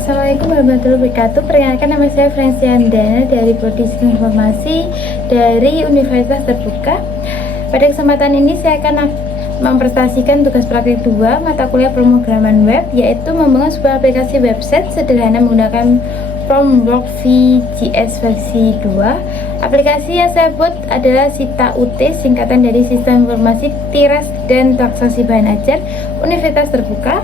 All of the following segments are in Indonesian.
Assalamualaikum warahmatullahi wabarakatuh. Perkenalkan, nama saya Fransiandana dari Prodi Informasi dari Universitas Terbuka. Pada kesempatan ini saya akan mempresentasikan tugas praktik 2 mata kuliah pemrograman web, yaitu membangun sebuah aplikasi website sederhana menggunakan framework Vue.js versi 2. Aplikasi yang saya buat adalah Sita UT, singkatan dari Sistem Informasi Tiras dan Transaksi Bahan Ajar Universitas Terbuka.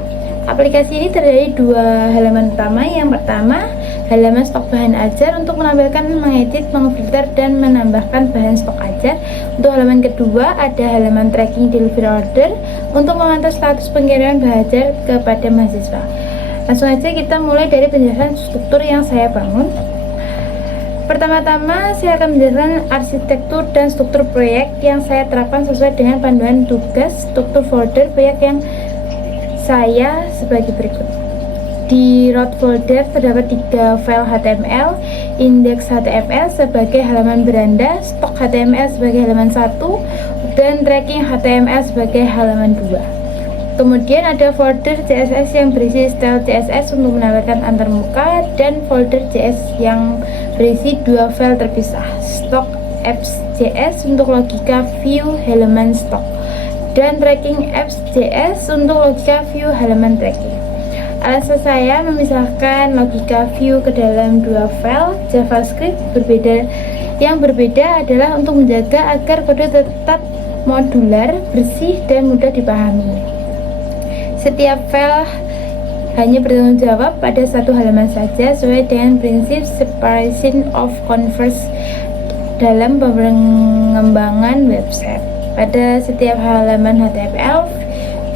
Aplikasi ini terdiri dari 2 halaman utama. Yang pertama, halaman stok bahan ajar untuk menampilkan, mengedit, mengfilter, dan menambahkan bahan stok ajar. Untuk halaman kedua, ada halaman tracking delivery order untuk memantau status pengiriman bahan ajar kepada mahasiswa. Langsung aja kita mulai dari penjelasan struktur yang saya bangun. Pertama-tama, saya akan menjelaskan arsitektur dan struktur proyek yang saya terapkan sesuai dengan panduan tugas. Struktur folder proyek yang saya sebagai berikut. Di root folder terdapat 3 file HTML, index HTML sebagai halaman beranda, stok HTML sebagai halaman 1, dan tracking HTML sebagai halaman 2. Kemudian ada folder CSS yang berisi style CSS untuk menampilkan antarmuka, dan folder JS yang berisi 2 file terpisah, stok apps.js untuk logika view halaman stok, dan tracking apps.js untuk logika view halaman tracking. Alasan saya memisahkan logika view ke dalam 2 file JavaScript yang berbeda adalah untuk menjaga agar kode tetap modular, bersih, dan mudah dipahami. Setiap file hanya bertanggung jawab pada satu halaman saja sesuai dengan prinsip separation of converse dalam pengembangan website. Pada setiap halaman HTML,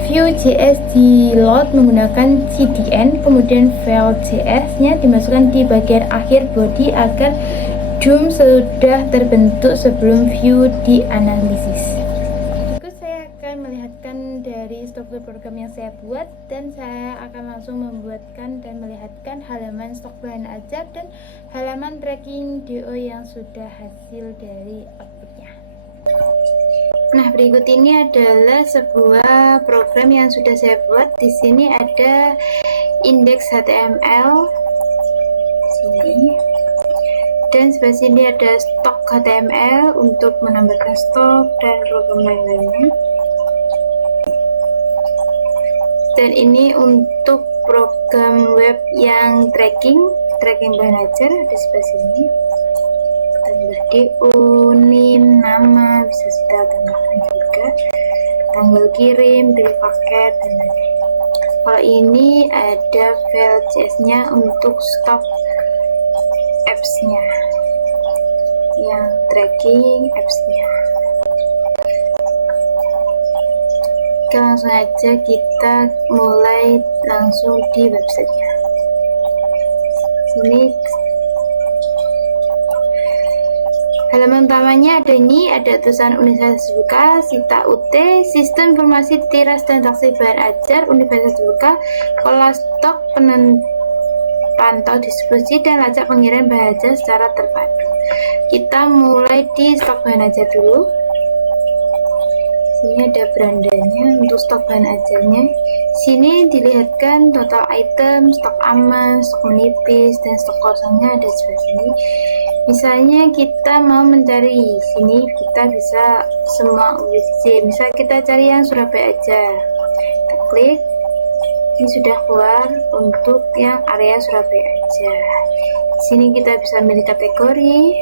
Vue.js di load menggunakan CDN, kemudian file JS-nya dimasukkan di bagian akhir body agar DOM sudah terbentuk sebelum Vue dianalisis. Berikut saya akan melihatkan dari struktur program yang saya buat, dan saya akan langsung membuatkan dan melihatkan halaman stok bahan ajar dan halaman tracking DO yang sudah hasil dari outputnya. Nah, berikut ini adalah sebuah program yang sudah saya buat. Di sini ada index HTML sini, dan sebelah sini ada stok HTML untuk menambahkan stok dan program lain-lainnya. Dan ini untuk program web yang tracking bahan ajar di sebelah sini. Tambah DO, NIM, nama bisa kita tambahkan juga, tanggal kirim, pilih paket, dan lain-lain. Kalau ini ada file JS-nya untuk stok apps-nya, yang tracking apps-nya. Oke, langsung aja kita mulai langsung di website-nya. Sini halaman utamanya ada ini, ada tulisan Universitas Terbuka, Sita UT, Sistem Informasi Tiras dan Transaksi Bahan Ajar Universitas Terbuka, Kelas Stok, Pantau Distribusi, dan Lacak Pengiriman Bahan Ajar secara terpadu. Kita mulai di stok bahan ajar dulu. Sini ada berandanya untuk stok bahan ajarnya. Sini dilihatkan total item, stok aman, stok menipis, dan stok kosongnya ada di sini. Misalnya kita mau mencari sini, kita bisa semua USC. Misal kita cari yang Surabaya aja, kita klik, ini sudah keluar untuk yang area Surabaya aja. Di sini kita bisa milih kategori,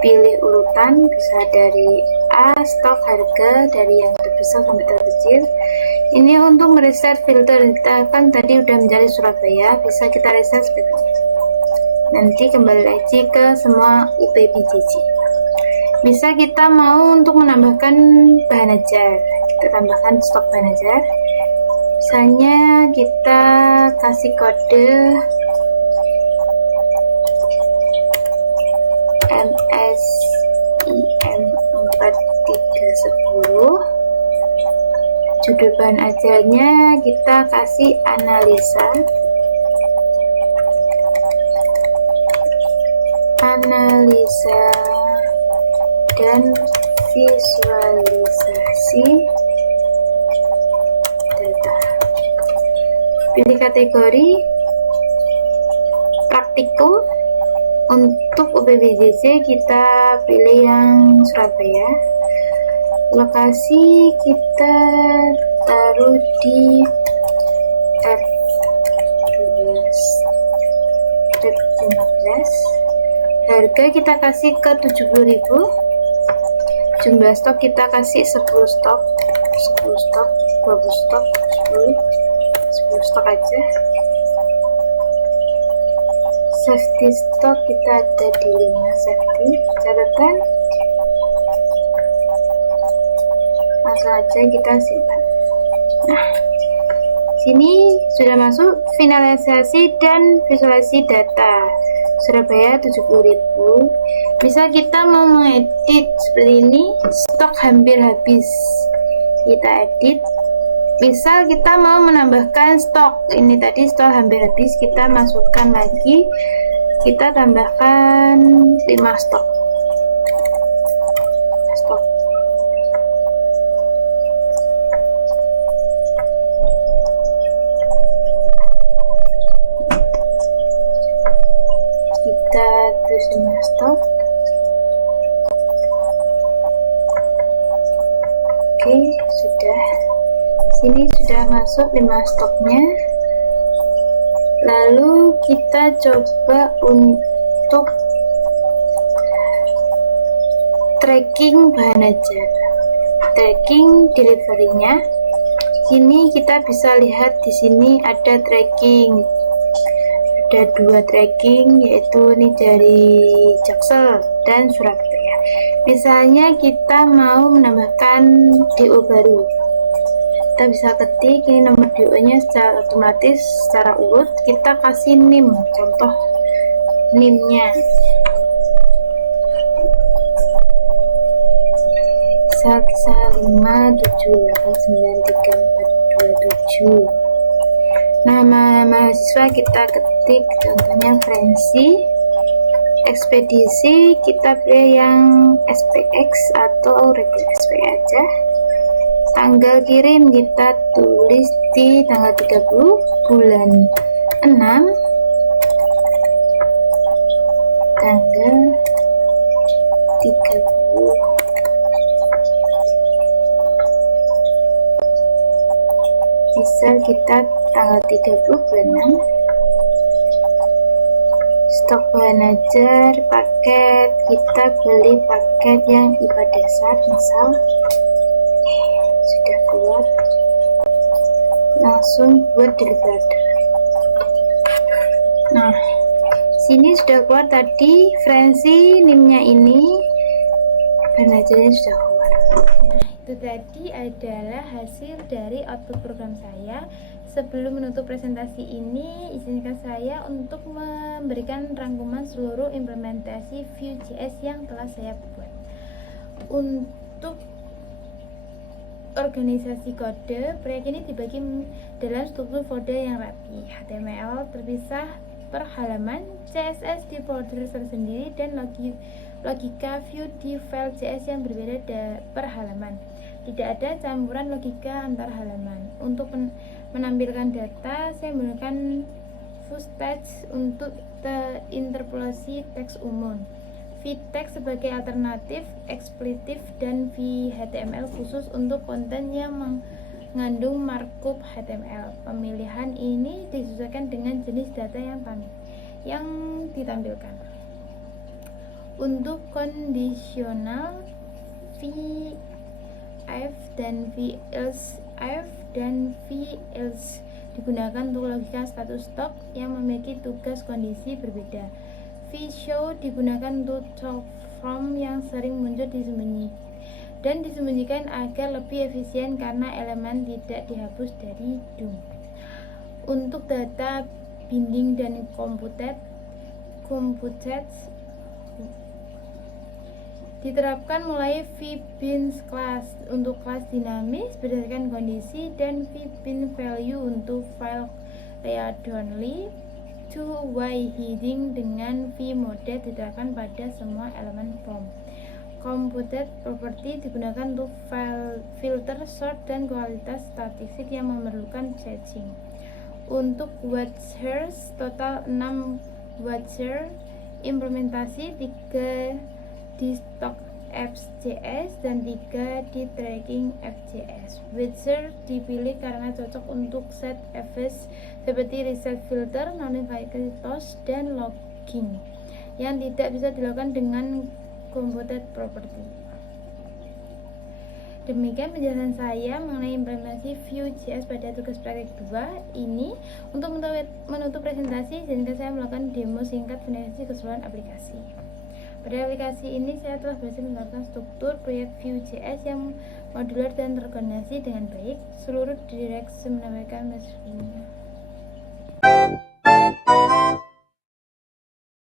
pilih urutan, bisa dari A, stok, harga, dari yang terbesar sampai terkecil. Ini untuk mereset filter, kita kan tadi udah mencari Surabaya, bisa kita reset seperti ini. Nanti kembali lagi ke semua UPBJJ. Bisa kita mau untuk menambahkan bahan ajar, kita tambahkan stok bahan ajar. Misalnya kita kasih kode MSIM4310. Judul bahan ajarnya kita kasih analisa dan visualisasi data. Pilih kategori, praktikum. Untuk UPBJJ kita pilih yang Surabaya. Lokasi kita taruh di F15. Harga kita kasih ke 70.000. Jumlah stok kita kasih 10 stok, 20 stok, 10 stok aja. Safety stok kita ada di 5 safety. Catatan langsung aja kita simpan. Nah, sini sudah masuk finalisasi dan visualisasi data. Surabaya 70.000. Misal kita mau mengedit seperti ini, stok hampir habis, kita edit. Misal kita mau menambahkan stok, ini tadi stok hampir habis, kita masukkan lagi, kita tambahkan 5 stok. Kita tulis 5 stok. Oke, sudah. Sini sudah masuk 5 stoknya. Lalu kita coba untuk tracking bahan ajar, tracking deliverynya. Sini kita bisa lihat di sini ada tracking, ada 2 tracking, yaitu ini dari Jaksel dan Surabaya. Misalnya kita mau menambahkan DO baru, kita bisa ketik ini nomor DO nya secara otomatis, secara urut kita kasih NIM, contoh NIM nya bisa 5789347. Nama mahasiswa kita ketik contohnya Fransi. Ekspedisi kita pilih yang SPX atau regular SPX aja. Tanggal kirim kita tulis di tanggal 30 bulan 6 tanggal 30. Misal kita tanggal 30 bulan 6. Stok bahan ajar paket, kita beli paket yang IPA dasar, misal sudah keluar, langsung buat deliver. Nah, sini sudah keluar tadi Fransi, NIM-nya ini, bahan ajarnya sudah keluar. Nah, itu tadi adalah hasil dari output program saya. Sebelum menutup presentasi ini, izinkan saya untuk memberikan rangkuman seluruh implementasi Vue.js yang telah saya buat. Untuk organisasi kode, proyek ini dibagi dalam struktur folder yang rapi. HTML terpisah per halaman, CSS di folder tersendiri, dan logika Vue di file JS yang berbeda per halaman. Tidak ada campuran logika antar halaman. Untuk menampilkan data, saya menggunakan Footext untuk interpolasi teks umum, vtext sebagai alternatif eksplitif, dan vhtml khusus untuk konten yang mengandung markup HTML. Pemilihan ini disesuaikan dengan jenis data yang ditampilkan. Untuk kondisional, if dan else digunakan untuk logika status stop yang memiliki tugas kondisi berbeda. vShow digunakan untuk talk from yang sering muncul disembunyikan agar lebih efisien karena elemen tidak dihapus dari DOM. Untuk data binding dan computed diterapkan mulai vBeans class untuk kelas dinamis berdasarkan kondisi, dan vBean value untuk file read only. Two-way heading dengan vmode diterapkan pada semua elemen form. Computed property digunakan untuk filter, sort, dan kualitas statistik yang memerlukan caching. Untuk websheets total 6 Watcher implementasi, 3 di stock apps.js, dan 3 di tracking app.js. Watcher dipilih karena cocok untuk set events seperti reset filter, notification toast, dan logging yang tidak bisa dilakukan dengan computed property. Demikian penjelasan saya mengenai implementasi Vue.js pada tugas praktik 2 ini. Untuk menutup presentasi, izinkan saya melakukan demo singkat finalisasi keseluruhan aplikasi. Pada aplikasi ini saya telah berhasil menggunakan struktur proyek Vue.js yang modular dan terkoordinasi dengan baik. Seluruh direksi menambahkan masukan